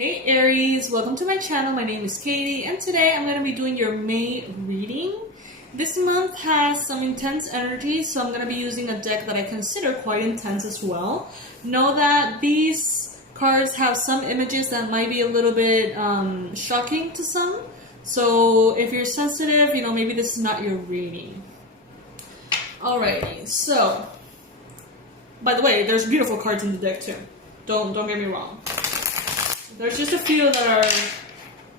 Hey Aries, welcome to my channel. My name is Katie and today I'm going to be doing your May reading. This month has some intense energy, so I'm going to be using a deck that I consider quite intense as well. Know that these cards have some images that might be a little bit shocking to some. So if you're sensitive, maybe this is not your reading. Alrighty, so by the way, there's beautiful cards in the deck too. Don't get me wrong. There's just a few that are,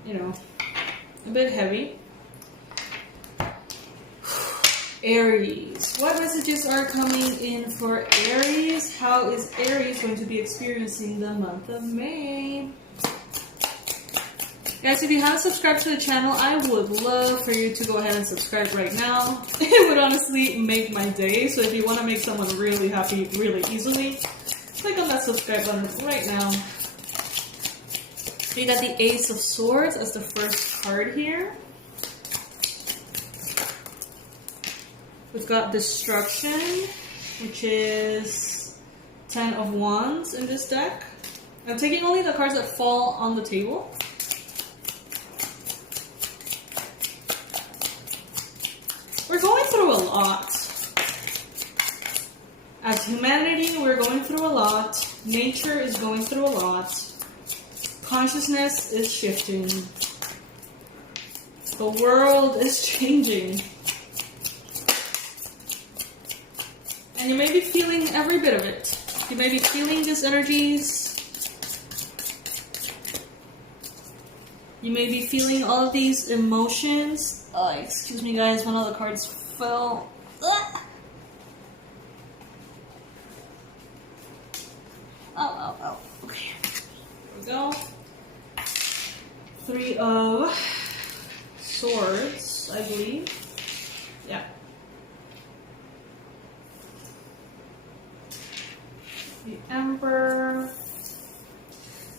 a bit heavy. Aries. What messages are coming in for Aries? How is Aries going to be experiencing the month of May? Guys, if you haven't subscribed to the channel, I would love for you to go ahead and subscribe right now. It would honestly make my day. So if you want to make someone really happy really easily, click on that subscribe button right now. We got the Ace of Swords as the first card here. We've got Destruction, which is 10 of Wands in this deck. I'm taking only the cards that fall on the table. We're going through a lot. As humanity, we're going through a lot. Nature is going through a lot. Consciousness is shifting. The world is changing. And you may be feeling every bit of it. You may be feeling these energies. You may be feeling all of these emotions. Excuse me guys, one of the cards fell. Oh. Okay. There we go. 3 of Swords, I believe. Yeah. The Emperor.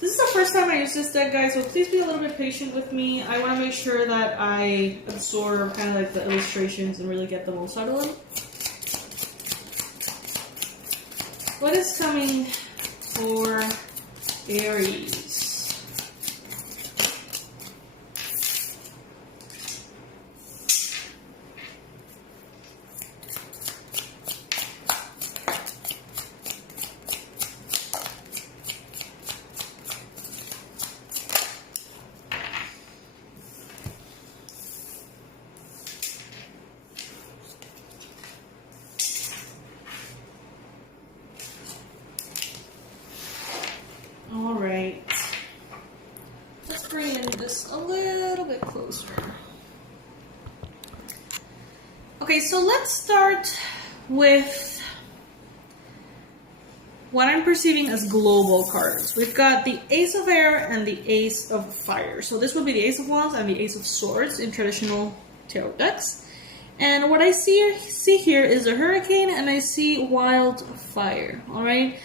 This is the first time I use this deck, guys, so please be a little bit patient with me. I want to make sure that I absorb kind of like the illustrations and really get the most out of them. What is coming for Aries? Alright, let's bring in this a little bit closer. Okay, so let's start with what I'm perceiving as global cards. We've got the Ace of Air and the Ace of Fire. So this would be the Ace of Wands and the Ace of Swords in traditional tarot decks. And what I see here is a hurricane and I see wildfire, alright?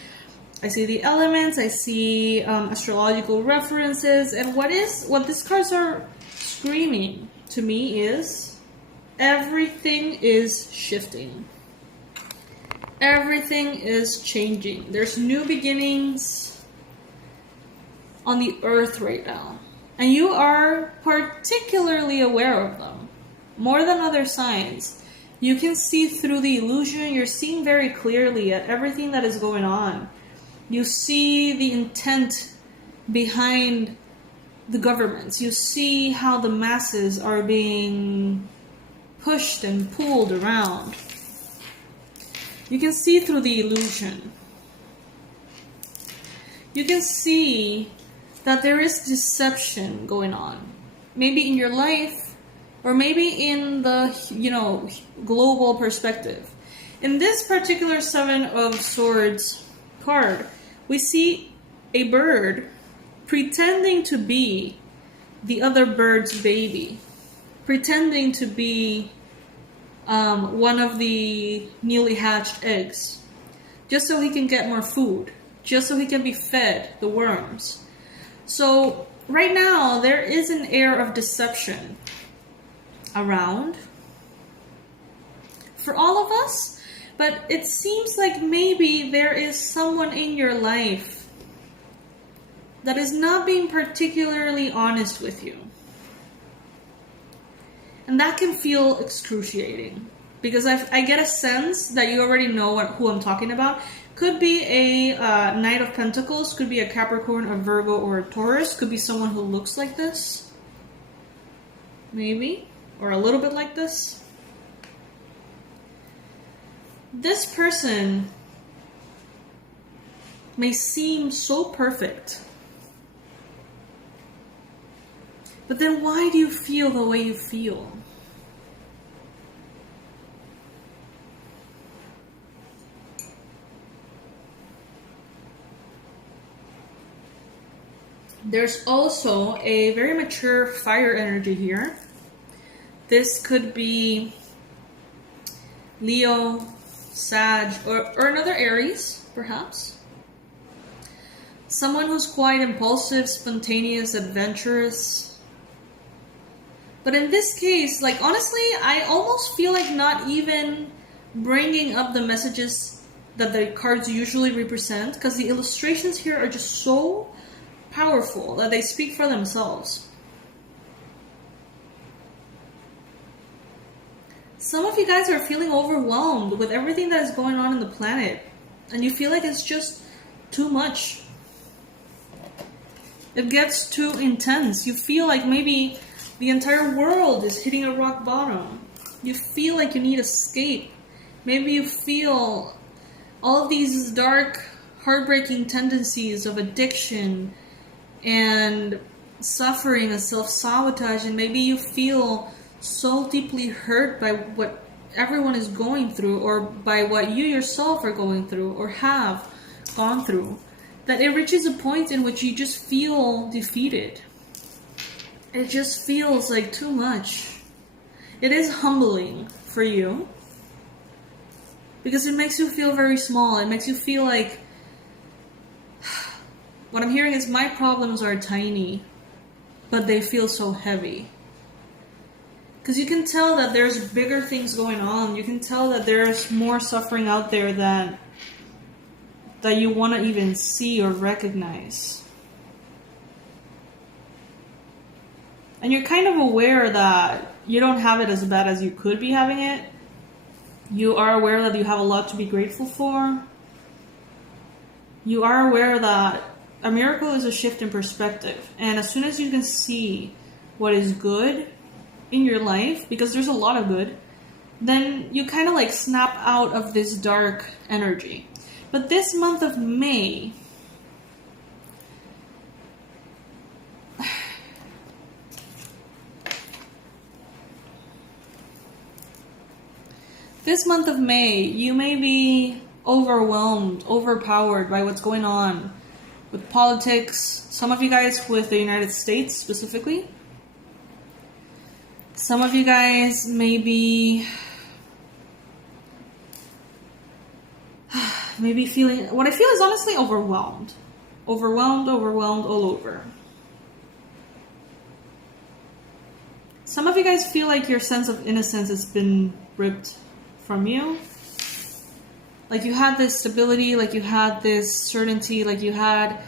I see the elements, I see astrological references, and what these cards are screaming to me is everything is shifting. Everything is changing. There's new beginnings on the earth right now. And you are particularly aware of them. More than other signs. You can see through the illusion. You're seeing very clearly at everything that is going on. You see the intent behind the governments. You see how the masses are being pushed and pulled around. You can see through the illusion. You can see that there is deception going on. Maybe in your life, or maybe in the, global perspective. In this particular 7 of Swords card, we see a bird pretending to be the other bird's baby, pretending to be one of the newly hatched eggs, just so he can get more food, just so he can be fed the worms. So right now there is an air of deception around for all of us. But it seems like maybe there is someone in your life that is not being particularly honest with you. And that can feel excruciating, because I get a sense that you already know who I'm talking about. Could be a Knight of Pentacles, could be a Capricorn, a Virgo, or a Taurus. Could be someone who looks like this, maybe, or a little bit like this. This person may seem so perfect, but then why do you feel the way you feel? There's also a very mature fire energy here. This could be Leo, Sag, or another Aries, perhaps. Someone who's quite impulsive, spontaneous, adventurous. But in this case, like, honestly, I almost feel like not even bringing up the messages that the cards usually represent, because the illustrations here are just so powerful that they speak for themselves. Some of you guys are feeling overwhelmed with everything that is going on in the planet, and you feel like it's just too much. It gets too intense. You feel like maybe the entire world is hitting a rock bottom. You feel like you need escape. Maybe you feel all of these dark, heartbreaking tendencies of addiction and suffering and self-sabotage, and maybe you feel so deeply hurt by what everyone is going through, or by what you yourself are going through or have gone through, that it reaches a point in which you just feel defeated. It just feels like too much. It is humbling for you, because it makes you feel very small. It makes you feel like, what I'm hearing is, my problems are tiny, but they feel so heavy. Because you can tell that there's bigger things going on. You can tell that there's more suffering out there that you want to even see or recognize. And you're kind of aware that you don't have it as bad as you could be having it. You are aware that you have a lot to be grateful for. You are aware that a miracle is a shift in perspective. And as soon as you can see what is good in your life, because there's a lot of good, then you kind of like snap out of this dark energy. But this month of May, you may be overwhelmed, overpowered by what's going on with politics. Some of you guys with the United States specifically. Some of you guys may be feeling, what I feel is honestly overwhelmed. Overwhelmed all over. Some of you guys feel like your sense of innocence has been ripped from you. Like you had this stability, like you had this certainty, like you had,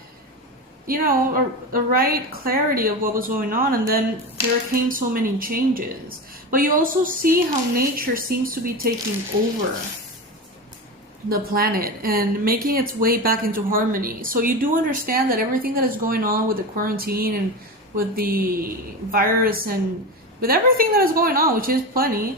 you know, a right clarity of what was going on, and then there came so many changes. But you also see how nature seems to be taking over the planet and making its way back into harmony. So you do understand that everything that is going on with the quarantine and with the virus and with everything that is going on, which is plenty,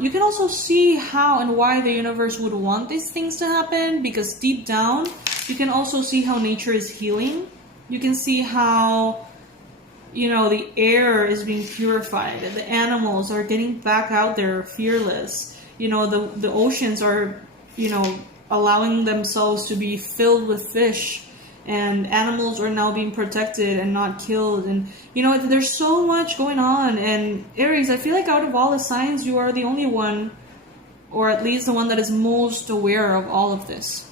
you can also see how and why the universe would want these things to happen, because deep down you can also see how nature is healing. You can see how, you know, the air is being purified, the animals are getting back out there fearless. You know, the oceans are, you know, allowing themselves to be filled with fish, and animals are now being protected and not killed. And, you know, there's so much going on. And Aries, I feel like out of all the signs, you are the only one, or at least the one that is most aware of all of this.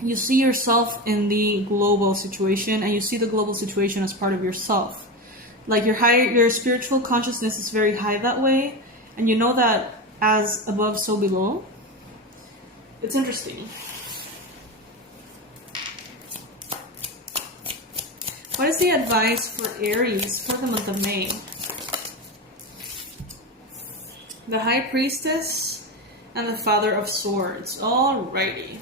You see yourself in the global situation, and you see the global situation as part of yourself. Like your spiritual consciousness is very high that way, and you know that as above, so below. It's interesting. What is the advice for Aries for the month of May? The High Priestess and the Father of Swords. Alrighty.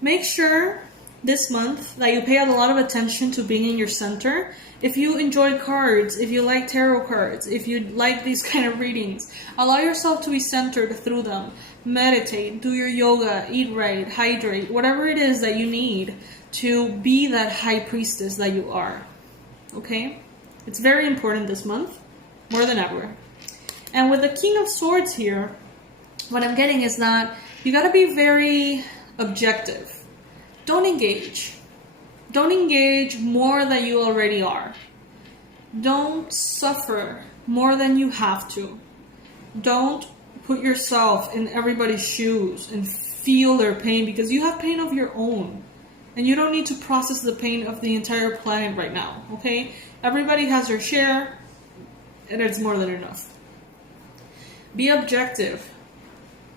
Make sure this month that you pay a lot of attention to being in your center. If you enjoy cards, if you like tarot cards, if you like these kind of readings, allow yourself to be centered through them. Meditate, do your yoga, eat right, hydrate, whatever it is that you need to be that high priestess that you are. Okay? It's very important this month, more than ever. And with the King of Swords here, what I'm getting is that you gotta be very objective. Don't engage. Don't engage more than you already are. Don't suffer more than you have to. Don't put yourself in everybody's shoes and feel their pain, because you have pain of your own. And you don't need to process the pain of the entire planet right now, okay? Everybody has their share, and it's more than enough. Be objective.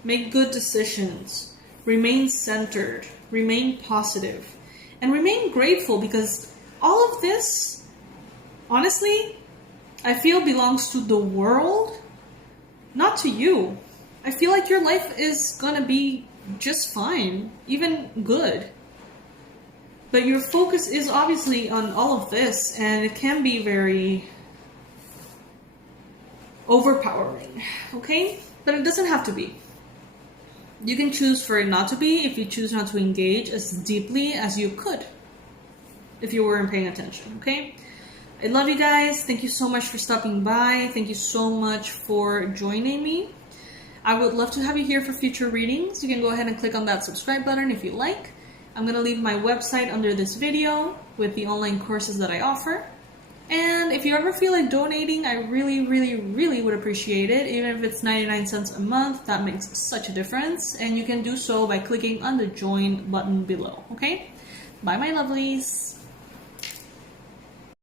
Make good decisions. Remain centered. Remain positive. And remain grateful, because all of this, honestly, I feel belongs to the world, not to you. I feel like your life is gonna be just fine, even good. But your focus is obviously on all of this, and it can be very overpowering, okay? But it doesn't have to be. You can choose for it not to be if you choose not to engage as deeply as you could if you weren't paying attention, okay? I love you guys. Thank you so much for stopping by. Thank you so much for joining me. I would love to have you here for future readings. You can go ahead and click on that subscribe button if you like. I'm going to leave my website under this video with the online courses that I offer. And if you ever feel like donating, I really, really, really would appreciate it. Even if it's 99 cents a month, that makes such a difference. And you can do so by clicking on the join button below, okay? Bye, my lovelies.